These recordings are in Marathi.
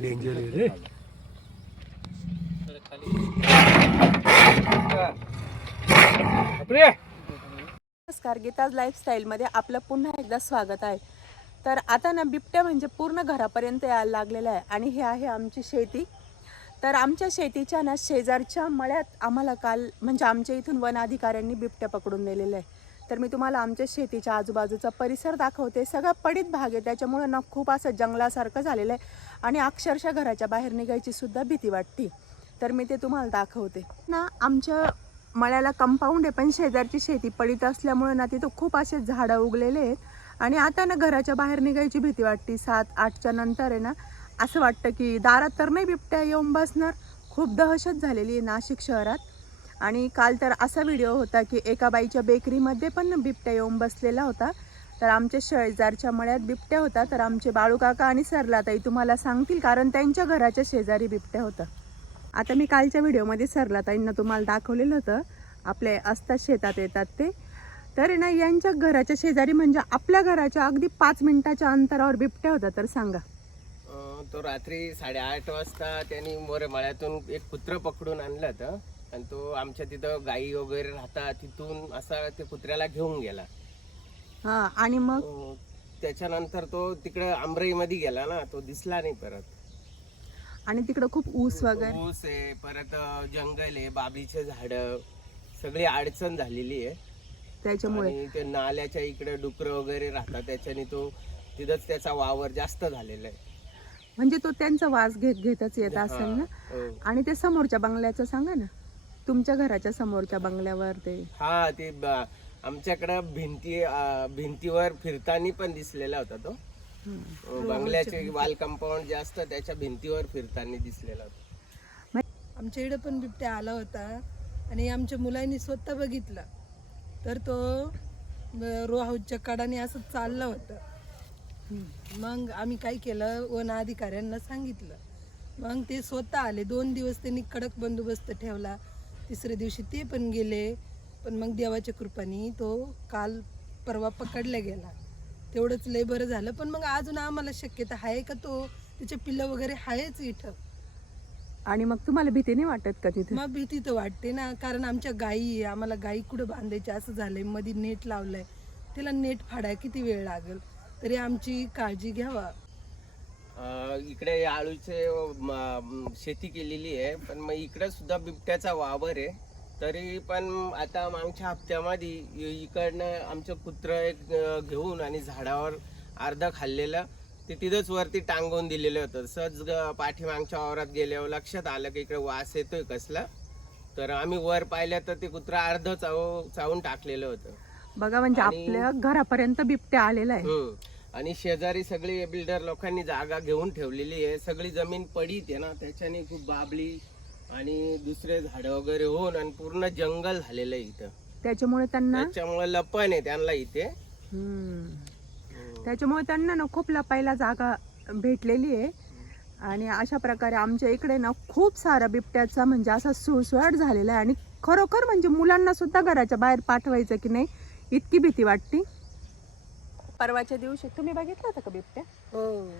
डेंजर आहे रे. नमस्कार गीताज लाईफस्टाईलमध्ये आपलं पुन्हा एकदा स्वागत आहे. तर आता ना बिबट्या म्हणजे पूर्ण घरापर्यंत यायला लागलेला आहे आणि हे आहे आमची शेती. तर आमच्या शेतीच्या ना शेजारच्या मळ्यात आम्हाला काल म्हणजे आमच्या इथून वन अधिकाऱ्यांनी बिबट्या पकडून नेलेलं आहे. तर मी तुम्हाला आमच्या शेतीच्या आजूबाजूचा परिसर दाखवते. सगळा पडीत भाग आहे. त्याच्यामुळे ना खूप असं जंगलासारखं झालेलं आहे. आणि अक्षरशः घराच्या बाहेर निघायची सुद्धा भीती वाटते. तर मी ते तुम्हाला दाखवते. ना आमच्या मळ्याला कंपाऊंड आहे पण शेजारची शेती पडीत असल्यामुळे ना तिथं खूप असे झाडं उगलेले आहेत. आणि आता ना घराच्या बाहेर निघायची भीती वाटते. सात आठच्या नंतर आहे ना असं वाटतं की दारात तर नाही बिबट्या येऊन बसणार. खूप दहशत झालेली आहे नाशिक शहरात. आणि काल तर असा व्हिडिओ होता की एका बाईच्या बेकरीमध्ये पण बिबट्या येऊन बसलेला होता. तर आमच्या शेजारच्या मळ्यात बिबट्या होता. तर आमचे बाळूकाका आणि सरलाताई तुम्हाला सांगतील कारण त्यांच्या घराच्या शेजारी बिबट्या होता. आता मी कालच्या व्हिडिओमध्ये सरलाताईंना तुम्हाला दाखवलेलं होतं. आपले असतात शेतात येतात ते. तर ना यांच्या घराच्या शेजारी म्हणजे आपल्या घराच्या अगदी पाच मिनिटाच्या अंतरावर बिबट्या होता. तर सांगा. तो रात्री साडेआठ वाजता त्यांनी मोरे मळ्यातून एक कुत्र पकडून आणलं होतं. आणि तो आमच्या तिथं गाई वगैरे राहतात तिथून असा ते कुत्र्याला घेऊन गेला. हां आणि मग? अं, त्याच्यानंतर तो तिकडे आंबराईमध्ये गेला ना तो दिसला नाही परत. आणि तिकडं खूप ऊस वगैरे? ऊस आहे परत अं, जंगल आहे बाबळीचे झाड सगळी अडचण झालेली आहे. त्याच्यामुळे? आणि ते नाल्याच्या इकडे डुकर वगैरे राहतात त्याच्याने तो तिथंच त्याचा वावर जास्त झालेला आहे. म्हणजे तो त्यांचा वास घेत घेतच येत असेल ना? हा, हो. आणि ते समोरच्या बंगल्याचं सांगा ना. तुमच्या घराच्या समोरच्या बंगल्यावर ते? हा ते ब- आमच्याकडं भिंती अं, भिंतीवर फिरताना पण दिसलेला होता तो. अं, बंगल्याचे वाल कंपाऊंड जे असतं त्याच्या भिंतीवर फिरताना दिसलेला होता. आमच्या इकडे पण बिबट्या आला होता आणि आमच्या मुलांनी स्वतः बघितला. तर तो रो हाऊसच्या कडाने असं चाललं होतं. मग आम्ही काय केलं? वन अधिकाऱ्यांना सांगितलं. मग ते स्वतः आले. दोन दिवस त्यांनी कडक बंदोबस्त ठेवला. तिसऱ्या दिवशी ते पण गेले पण मग देवाच्या कृपाने तो काल परवा पकडला गेला. तेवढंच लय बरं झालं पण मग अजून आम्हाला शक्यता आहे का तो? त्याचे पिल्लं वगैरे आहेच इथं. आणि मग तुम्हाला भीती नाही वाटत का तिथे? मग भीती तर वाटते ना कारण आमच्या गायी आहे आम्हाला गायी कुठं बांधायची? असं झालंयमध्ये नेट लावलंय. त्याला नेट फाडाय किती वेळ लागेल? तरी आमची काळजी घ्यावा. इकडे आळूचे शेती केलेली आहे पण मग इकडे सुद्धा बिबट्याचा वावर आहे. तरी पण आता मागच्या हप्त्यामध्ये इकडनं आमचं कुत्र एक घेऊन आणि झाडावर अर्ध खाल्लेलं ते तिथंच वरती टांगून दिलेलं होतं. सहज पाठीमागच्या वावरात गेल्यावर लक्षात आलं की इकडे वास येतोय कसला. तर आम्ही वर पाहिलं तर ते कुत्र अर्ध चाव चावून टाकलेलं होतं. बघा म्हणजे आपल्या घरापर्यंत बिबट्या आलेला आहे. आणि शेजारी सगळी बिल्डर लोकांनी जागा घेऊन ठेवलेली आहे. सगळी जमीन पडीत आहे ना त्याच्याने खूप बाबली आणि दुसरे झाड वगैरे होऊन आणि पूर्ण जंगल झालेलं आहे इथं. त्याच्यामुळे त्यांना? त्याच्यामुळे लपण आहे त्यांना इथे. हम्म. त्याच्यामुळे त्यांना ना खूप लपायला जागा भेटलेली आहे. आणि अशा प्रकारे आमच्या इकडे ना खूप सारा बिबट्याचा म्हणजे असा सुळसुळाट झालेला आहे. आणि खरोखर म्हणजे मुलांना सुद्धा घराच्या बाहेर पाठवायचं की नाही इतकी भीती वाटते. परवाच्या दिवशी तुम्ही बघितलं होतं का बिबट्या? हो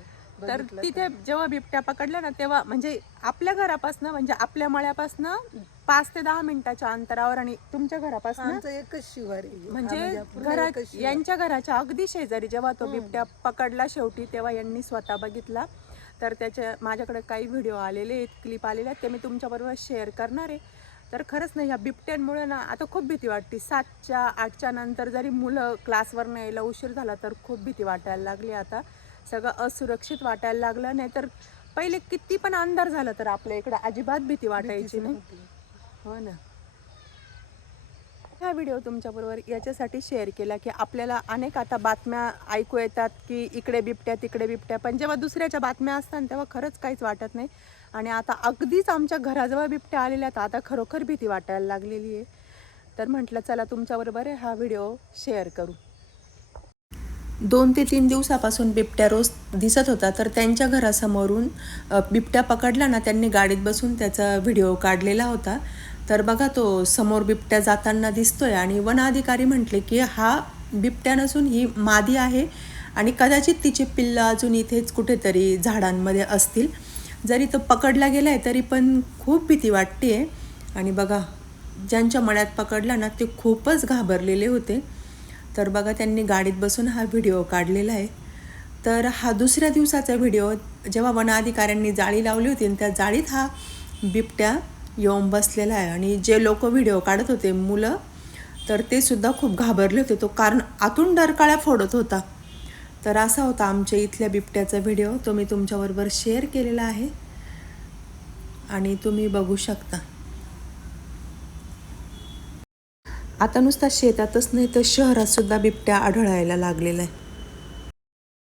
तर तिथे जेव्हा बिबट्या पकडल्या ना तेव्हा म्हणजे आपल्या घरापासनं म्हणजे आपल्या मळ्यापासनं पाच ते दहा मिनिटाच्या अंतरावर आणि तुमच्या घरापासून आमचं एकच शिवार आहे. म्हणजे पूर्ण घरात एकच शिवार. यांच्या घराच्या अगदी शेजारी जेव्हा तो बिबट्या पकडला शेवटी तेव्हा यांनी स्वतः बघितला. तर त्याच्या माझ्याकडे काही व्हिडिओ आलेले आहेत क्लिप आलेले आहेत ते मी तुमच्याबरोबर शेअर करणार आहे. तर खरंच नाही ह्या बिबट्यांमुळे ना आता खूप भीती वाटते. सातच्या आठच्या नंतर जरी मुलं क्लासवर यायला उशीर झाला तर खूप भीती वाटायला लागली आता. सगळं असुरक्षित वाटायला लागलं. नाही तर पहिले किती पण अंधार झाला तर आपल्या इकडे अजिबात भीती वाटायची नाही. हो ना. हा व्हिडिओ तुमच्याबरोबर याच्यासाठी शेअर केला की आपल्याला अनेक आता बातम्या ऐकू येतात की इकडे बिबट्या तिकडे बिबट्या. पण जेव्हा दुसऱ्याच्या बातम्या असतात तेव्हा खरंच काहीच वाटत नाही. आणि आता अगदीच आमच्या घराजवळ बिबट्या आलेल्या आहेत. आता खरोखर भीती वाटायला लागलेली आहे. तर म्हटलं चला तुमच्याबरोबर हा व्हिडिओ शेअर करू. दोन ते तीन दिवसापासून बिबट्या रोज दिसत होता तर त्यांच्या घरासमोरून बिबट्या पकडला ना त्यांनी गाडीत बसून त्याचा व्हिडिओ काढलेला होता. तर बघा तो समोर बिबट्या जाताना दिसतोय आणि वन अधिकारी म्हटले की हा बिबट्या नसून ही मादी आहे आणि कदाचित तिचे पिल्लं अजून इथेच कुठेतरी झाडांमध्ये असतील. जरी तो पकडला गेला आहे तरी पण खूप भीती वाटते आहे आणि बघा ज्यांच्या मळ्यात पकडला ना ते खूपच घाबरलेले होते. तर बघा त्यांनी गाडीत बसून हा व्हिडिओ काढलेला आहे. तर हा दुसऱ्या दिवसाचा व्हिडिओ जेव्हा वनाधिकाऱ्यांनी जाळी लावली होती आणि त्या जाळीत हा बिबट्या येऊन बसलेला आहे. आणि जे लोक व्हिडिओ काढत होते मुलं तर ते सुद्धा खूप घाबरले होते. तो कारण आतून डरकाळ्या फोडत होता. तर असा होता आमच्या इथल्या बिबट्याचा व्हिडिओ तो मी तुमच्याबरोबर शेअर केलेला आहे. आणि तुम्ही बघू शकता. आता नुसता शेतातच नाही तर शहरात सुद्धा बिबट्या आढळायला लागलेला आहे.